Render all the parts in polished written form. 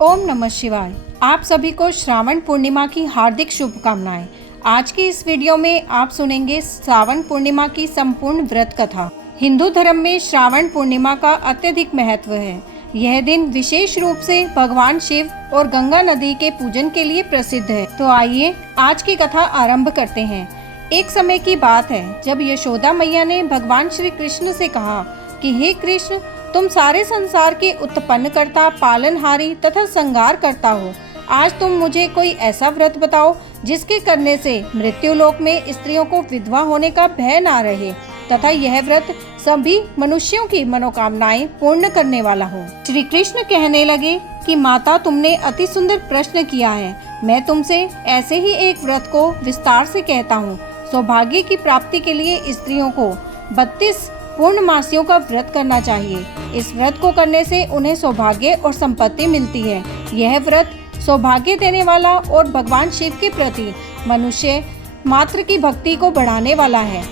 ओम नमः शिवाय। आप सभी को श्रावण पूर्णिमा की हार्दिक शुभकामनाएं। आज की इस वीडियो में आप सुनेंगे श्रावण पूर्णिमा की संपूर्ण व्रत कथा। हिंदू धर्म में श्रावण पूर्णिमा का अत्यधिक महत्व है। यह दिन विशेष रूप से भगवान शिव और गंगा नदी के पूजन के लिए प्रसिद्ध है। तो आइए आज की कथा आरंभ करते हैं। एक समय की बात है जब यशोदा मैया ने भगवान श्री कृष्ण से कहा कि हे कृष्ण, तुम सारे संसार के उत्पन्न करता, पालनहारी तथा संहार करता हो। आज तुम मुझे कोई ऐसा व्रत बताओ जिसके करने से मृत्यु लोक में स्त्रियों को विधवा होने का भय ना रहे तथा यह व्रत सभी मनुष्यों की मनोकामनाएं पूर्ण करने वाला हो। श्री कृष्ण कहने लगे कि माता, तुमने अति सुंदर प्रश्न किया है। मैं तुमसे ऐसे ही एक व्रत को विस्तार से कहता हूँ। सौभाग्य की प्राप्ति के लिए स्त्रियों को 32 पूर्णमासियों का व्रत करना चाहिए। इस व्रत को करने से उन्हें सौभाग्य और संपत्ति मिलती है। यह व्रत सौभाग्य देने वाला और भगवान शिव के प्रति मनुष्य मात्र की भक्ति को बढ़ाने वाला है।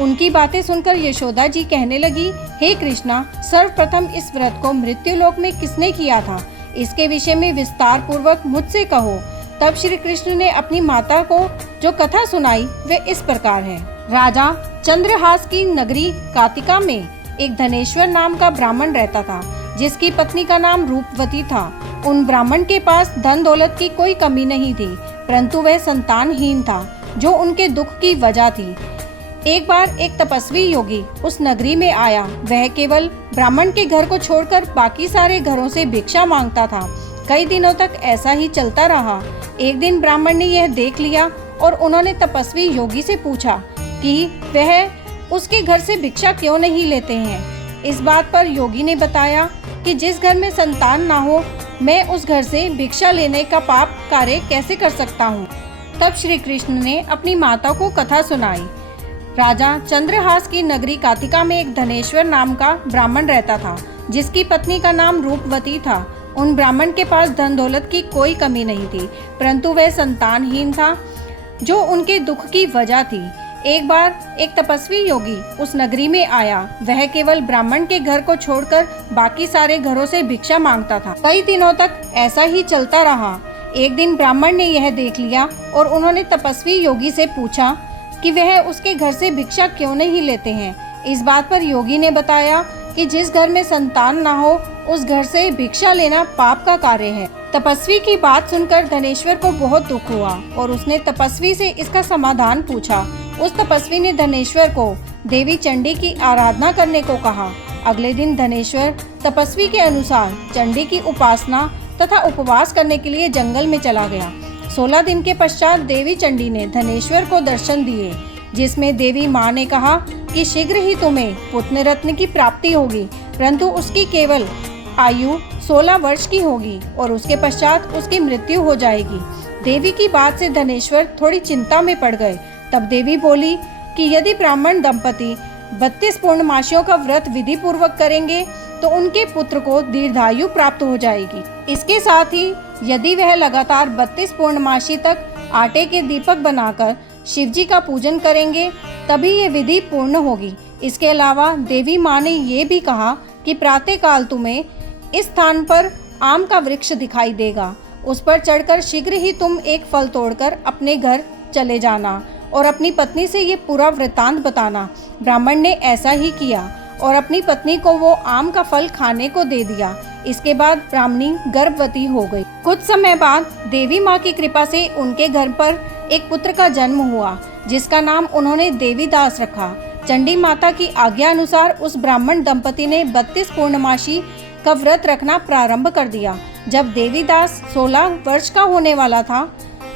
उनकी बातें सुनकर यशोदा जी कहने लगी, हे कृष्णा, सर्वप्रथम इस व्रत को मृत्युलोक में किसने किया था? इसके विषय में विस्तार पूर्वक मुझसे कहो। तब श्री कृष्ण ने अपनी माता को जो कथा सुनाई वे इस प्रकार है। राजा चंद्रहास की नगरी कातिका में एक धनेश्वर नाम का ब्राह्मण रहता था, जिसकी पत्नी का नाम रूपवती था। उन ब्राह्मण के पास धन दौलत की कोई कमी नहीं थी, परंतु वह संतानहीन था, जो उनके दुख की वजह थी। एक बार एक तपस्वी योगी उस नगरी में आया। वह केवल ब्राह्मण के घर को छोड़कर बाकी सारे घरों से भिक्षा मांगता था। कई दिनों तक ऐसा ही चलता रहा। एक दिन ब्राह्मण ने यह देख लिया और उन्होंने तपस्वी योगी से पूछा कि वह उसके घर से भिक्षा क्यों नहीं लेते हैं। इस बात पर योगी ने बताया कि जिस घर में संतान ना हो, मैं उस घर से भिक्षा लेने का पाप कार्य कैसे कर सकता हूँ। तब श्री कृष्ण ने अपनी माता को कथा सुनाई। राजा चंद्रहास की नगरी कातिका में एक धनेश्वर नाम का ब्राह्मण रहता था, जिसकी पत्नी का नाम रूपवती था। उन ब्राह्मण के पास धन दौलत की कोई कमी नहीं थी, परंतु वह संतानहीन था, जो उनके दुख की वजह थी। एक बार एक तपस्वी योगी उस नगरी में आया। वह केवल ब्राह्मण के घर को छोड़कर बाकी सारे घरों से भिक्षा मांगता था। कई दिनों तक ऐसा ही चलता रहा। एक दिन ब्राह्मण ने यह देख लिया और उन्होंने तपस्वी योगी से पूछा कि वह उसके घर से भिक्षा क्यों नहीं लेते हैं। इस बात पर योगी ने बताया कि जिस घर में संतान ना हो, उस घर से भिक्षा लेना पाप का कार्य है। तपस्वी की बात सुनकर धनेश्वर को बहुत दुख हुआ और उसने तपस्वी से इसका समाधान पूछा। उस तपस्वी ने धनेश्वर को देवी चंडी की आराधना करने को कहा। अगले दिन धनेश्वर तपस्वी के अनुसार चंडी की उपासना तथा उपवास करने के लिए जंगल में चला गया। 16 दिन के पश्चात देवी चंडी ने धनेश्वर को दर्शन दिए, जिसमें देवी माँ ने कहा कि शीघ्र ही तुम्हें पुत्र रत्न की प्राप्ति होगी, परंतु उसकी केवल आयु 16 वर्ष की होगी और उसके पश्चात उसकी मृत्यु हो जाएगी। देवी की बात से धनेश्वर थोड़ी चिंता में पड़ गए। तब देवी बोली कि यदि ब्राह्मण दंपति 32 पूर्णमासियों का व्रत विधि पूर्वक करेंगे तो उनके पुत्र को दीर्घायु प्राप्त हो जाएगी। इसके साथ ही यदि वह लगातार 32 पूर्णमासी तक आटे के दीपक बनाकर शिव जी का पूजन करेंगे तभी ये विधि पूर्ण होगी। इसके अलावा देवी माँ ने ये भी कहा कि प्रातः काल तुम्हें इस स्थान पर आम का वृक्ष दिखाई देगा। उस पर चढ़कर शीघ्र ही तुम एक फल तोड़कर अपने घर चले जाना और अपनी पत्नी से ये पूरा वृतांत बताना। ब्राह्मण ने ऐसा ही किया और अपनी पत्नी को वो आम का फल खाने को दे दिया। इसके बाद ब्राह्मणी गर्भवती हो गई। कुछ समय बाद देवी माँ की कृपा से उनके घर पर एक पुत्र का जन्म हुआ, जिसका नाम उन्होंने देवीदास रखा। चंडी माता की आज्ञा अनुसार उस ब्राह्मण दंपति ने 32 पूर्णमासी का व्रत रखना प्रारंभ कर दिया। जब देवीदास 16 वर्ष का होने वाला था,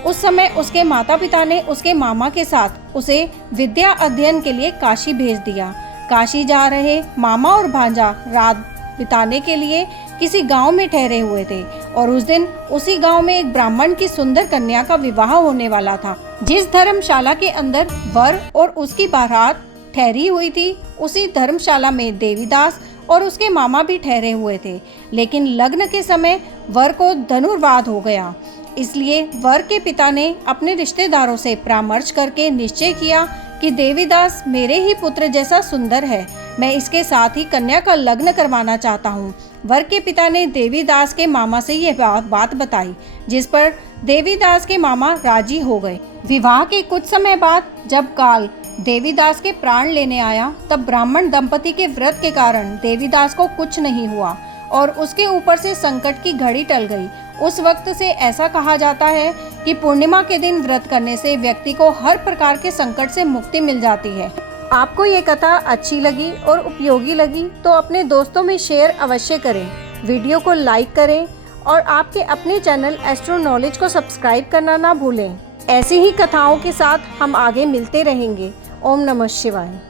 उस समय उसके माता पिता ने उसके मामा के साथ उसे विद्या अध्ययन के लिए काशी भेज दिया। काशी जा रहे मामा और भांजा रात बिताने के लिए किसी गांव में ठहरे हुए थे और उस दिन उसी गांव में एक ब्राह्मण की सुंदर कन्या का विवाह होने वाला था। जिस धर्मशाला के अंदर वर और उसकी बारात ठहरी हुई थी, उसी धर्मशाला में देवीदास और उसके मामा भी ठहरे हुए थे। लेकिन लग्न के समय वर को धनुर्वात हो गया, इसलिए वर के पिता ने अपने रिश्तेदारों से परामर्श करके निश्चय किया कि देवीदास मेरे ही पुत्र जैसा सुंदर है, मैं इसके साथ ही कन्या का लग्न करवाना चाहता हूँ। वर के पिता ने देवीदास के मामा से यह बात बताई, जिस पर देवीदास के मामा राजी हो गए। विवाह के कुछ समय बाद जब काल देवीदास के प्राण लेने आया, तब ब्राह्मण दंपति के व्रत के कारण देवीदास को कुछ नहीं हुआ और उसके ऊपर से संकट की घड़ी टल गई। उस वक्त से ऐसा कहा जाता है कि पूर्णिमा के दिन व्रत करने से व्यक्ति को हर प्रकार के संकट से मुक्ति मिल जाती है। आपको ये कथा अच्छी लगी और उपयोगी लगी तो अपने दोस्तों में शेयर अवश्य करें, वीडियो को लाइक करें और आपके अपने चैनल एस्ट्रो नॉलेज को सब्सक्राइब करना ना भूलें। ऐसी ही कथाओं के साथ हम आगे मिलते रहेंगे। ओम नमः शिवाय।